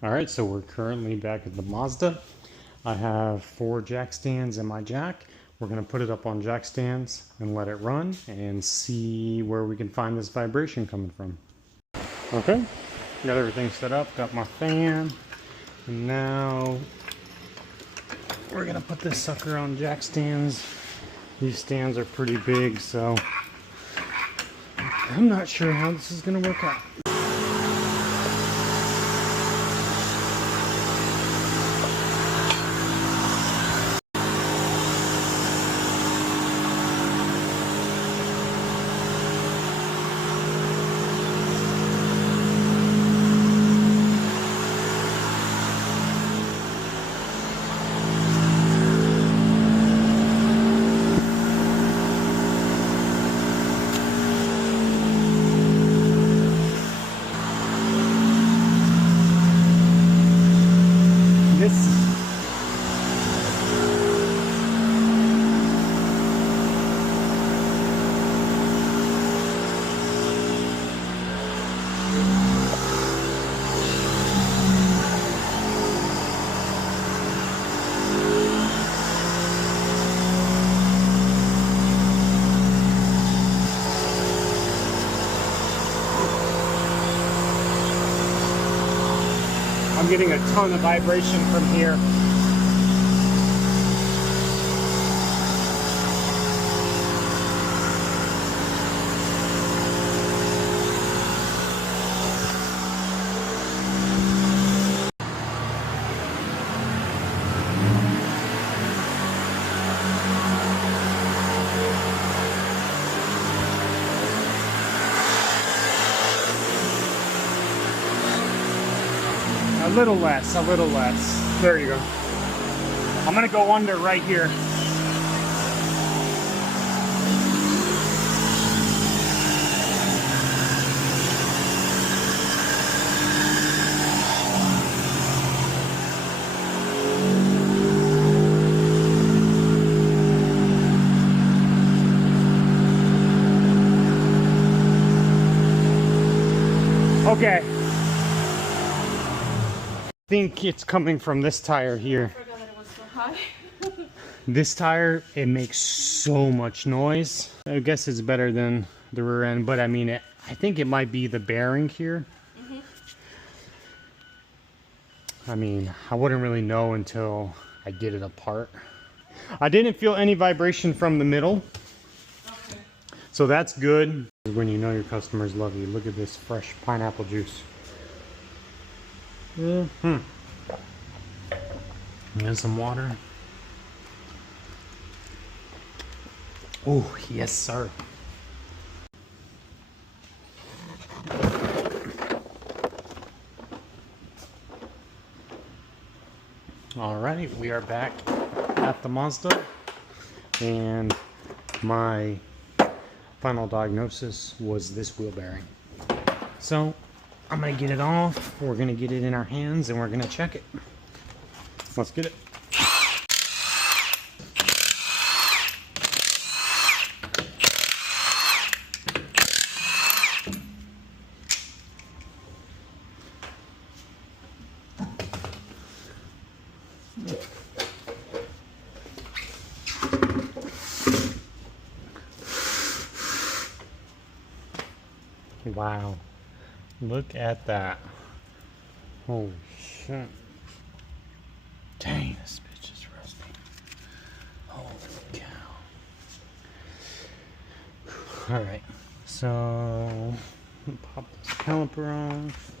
All right, so we're currently back at the Mazda. I have 4 jack stands in my jack. We're gonna put it up on jack stands and let it run and see where we can find this vibration coming from. Okay, got everything set up, got my fan, and now we're gonna put this sucker on jack stands. These stands are pretty big, so I'm not sure how this is gonna work out. I'm getting a ton of vibration from here. A little less, a little less. There you go. I'm gonna go under right here. Okay. I think it's coming from this tire here. I forgot that it was so high. This tire, it makes so much noise. I guess it's better than the rear end, but I mean, I think it might be the bearing here. I mean, I wouldn't really know until I get it apart. I didn't feel any vibration from the middle. Okay. So that's good. When you know your customers love you. Look at this fresh pineapple juice. And some water. Oh, yes, sir. Alright, we are back at the Mazda, and my final diagnosis was this wheel bearing. So I'm gonna get it off, we're gonna get it in our hands, and we're gonna check it. Let's get it. Wow, look at that. Holy shit. Dang, this bitch is rusty. Holy cow. Alright, so pop this caliper off.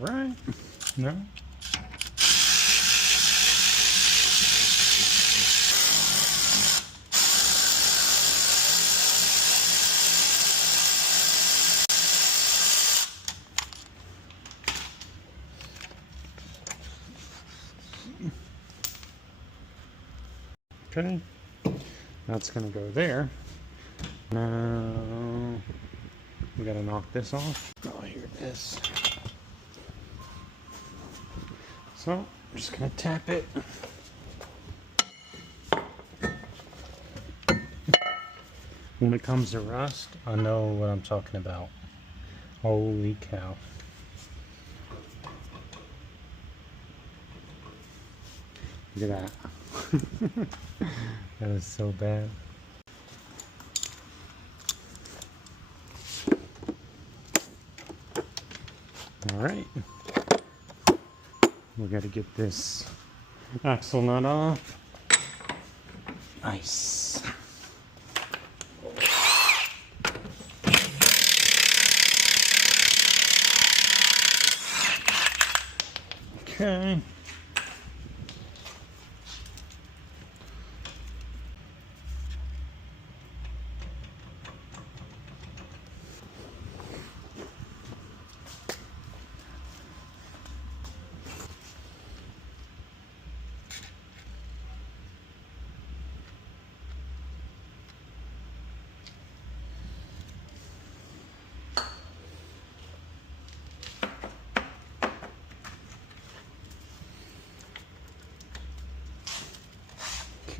Alright, no. Okay, that's gonna go there. Now we gotta knock this off. Oh, here it is. So I'm just gonna tap it. When it comes to rust, I know what I'm talking about. Holy cow. Look at that. That is so bad. All right. We got to get this axle nut off. Nice. Okay.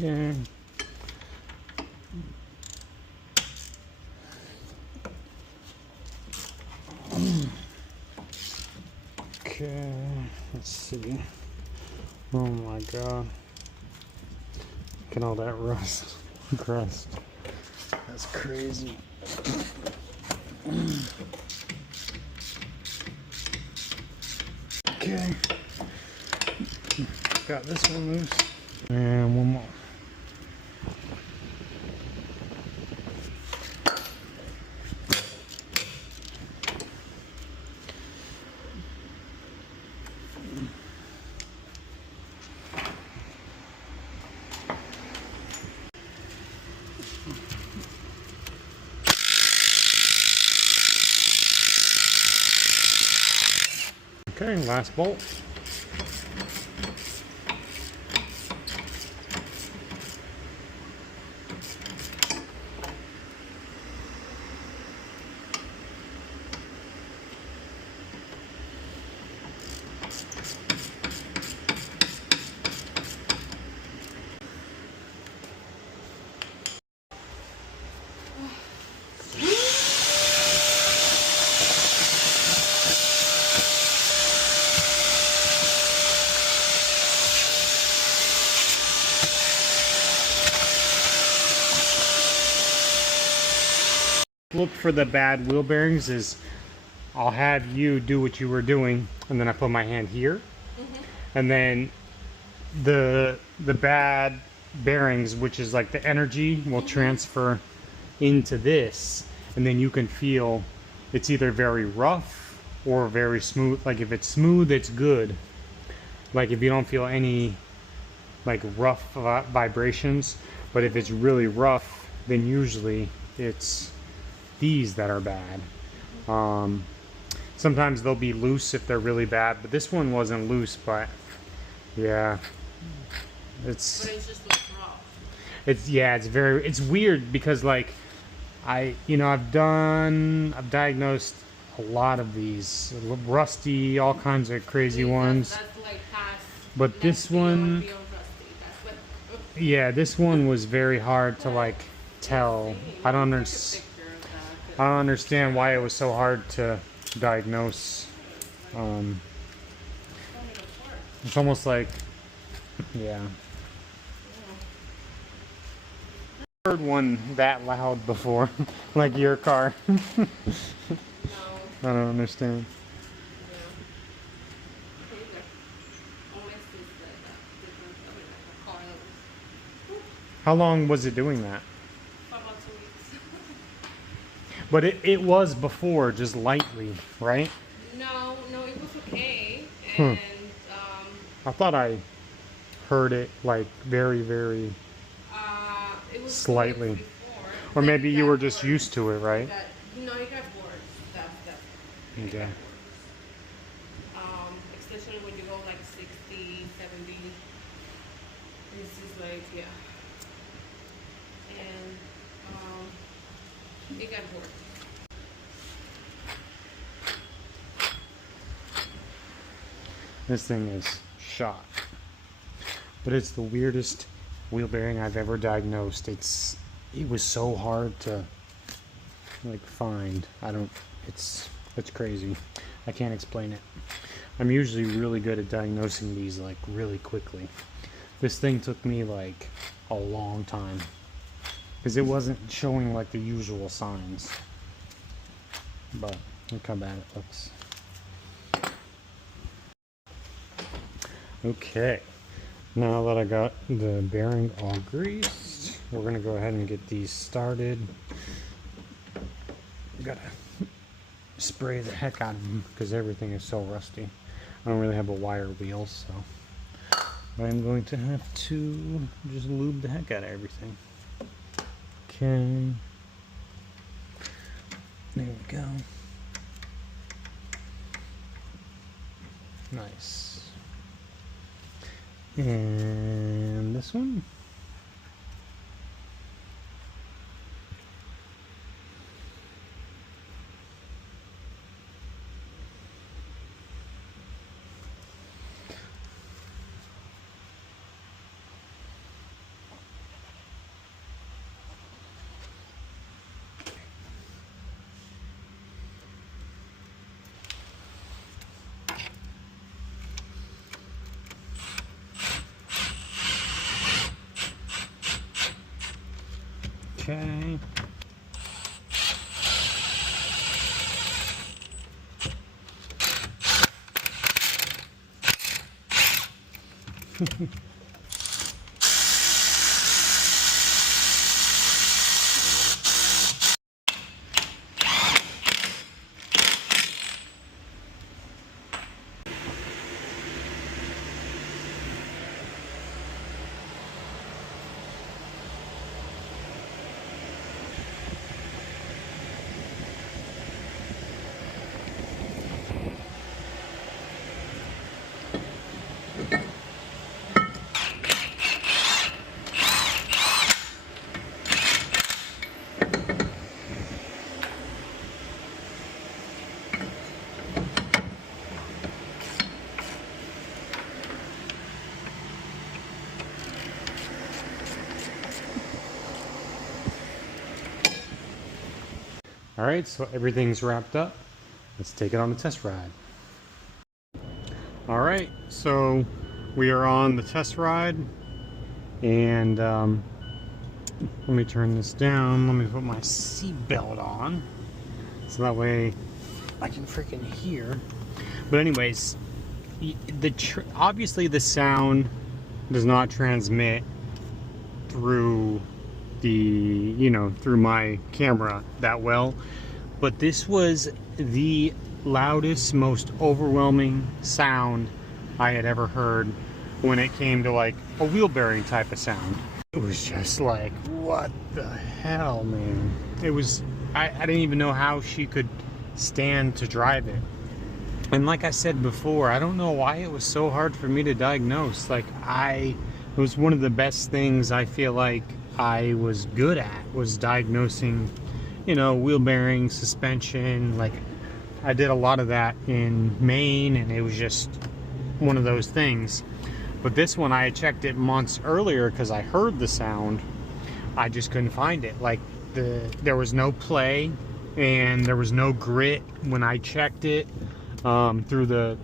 Okay. Okay, let's see. Oh my god. Look at all that rust. Crust. That's crazy. Okay. Got this one loose. And one more. Okay, last bolt. Look for the bad wheel bearings is I'll have you do what you were doing and then I put my hand here and then the bad bearings, which is like the energy, will transfer into this and then you can feel it's either very rough or very smooth. Like if it's smooth, it's good. Like if you don't feel any like rough vibrations, but if it's really rough, then usually it's these that are bad. Sometimes they'll be loose if they're really bad, but this one wasn't loose. But yeah, But it's just like raw. it's weird because like I've diagnosed a lot of these rusty, all kinds of crazy ones. That's like past. But this one, Beyond rusty. That's what. yeah, this one was very hard to like tell. I don't understand why it was so hard to diagnose. It's almost like, yeah. I've heard one that loud before, like your car. No. I don't understand. How long was it doing that? About 2 weeks. But it was before, just lightly, right? No, it was okay. Hmm. And I thought I heard it like very, very it was slightly. before. Or maybe you That were just worse. used to it, right? It got worse. That Okay. especially when you go like 60, 70. It's just like, yeah. and it got worse. This thing is shot. But it's the weirdest wheel bearing I've ever diagnosed. It was so hard to like find. It's crazy. I can't explain it. I'm usually really good at diagnosing these like really quickly. This thing took me like a long time because it wasn't showing like the usual signs. But look how bad it looks. Okay, now that I got the bearing all greased, we're gonna go ahead and get these started. Gotta spray the heck out of them because everything is so rusty. I don't really have a wire wheel, so I'm going to have to just lube the heck out of everything. Okay, there we go. Nice. And this one. Okay. All right, so everything's wrapped up. Let's take it on the test ride. All right, so we are on the test ride, and let me turn this down. Let me put my seatbelt on, so that way I can freaking hear. But anyways, obviously the sound does not transmit through through my camera that well, but this was the loudest, most overwhelming sound I had ever heard when it came to like a wheel bearing type of sound. It was just like, what the hell, man. It was, I didn't even know how she could stand to drive it. And like I said before, I don't know why it was so hard for me to diagnose. Like it was one of the best things I feel like I was good at, was diagnosing, wheel bearing, suspension. Like I did a lot of that in Maine, and it was just one of those things. But this one, I had checked it months earlier because I heard the sound. I just couldn't find it. Like there was no play and there was no grit when I checked it through the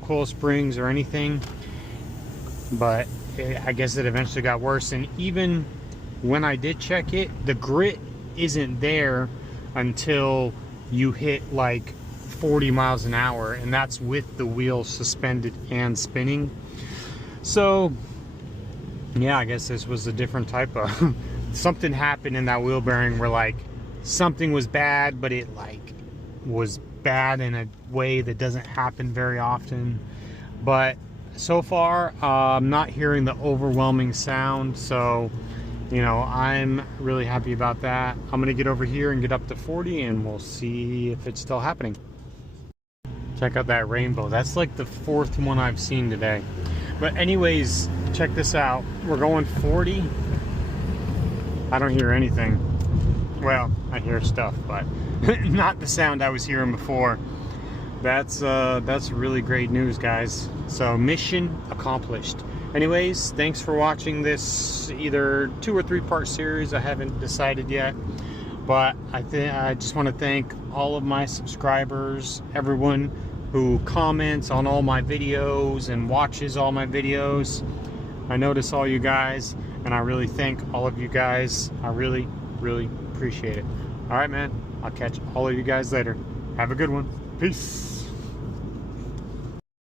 coil springs or anything. But I guess it eventually got worse, and even when I did check it, the grit isn't there until you hit like 40 miles an hour, and that's with the wheels suspended and spinning. So yeah, I guess this was a different type of something happened in that wheel bearing where like something was bad, but it like was bad in a way that doesn't happen very often. But so far I'm not hearing the overwhelming sound, so I'm really happy about that. I'm gonna get over here and get up to 40, and we'll see if it's still happening. Check out that rainbow. That's like the 4th one I've seen today. But anyways, check this out. We're going 40. I don't hear anything. Well, I hear stuff, but not the sound I was hearing before. That's really great news, guys. So mission accomplished. Anyways, thanks for watching this either 2 or 3 part series. I haven't decided yet, but I just want to thank all of my subscribers, everyone who comments on all my videos and watches all my videos. I notice all you guys, and I really thank all of you guys. I really appreciate it. All right, man, I'll catch all of you guys later. Have a good one. Peace.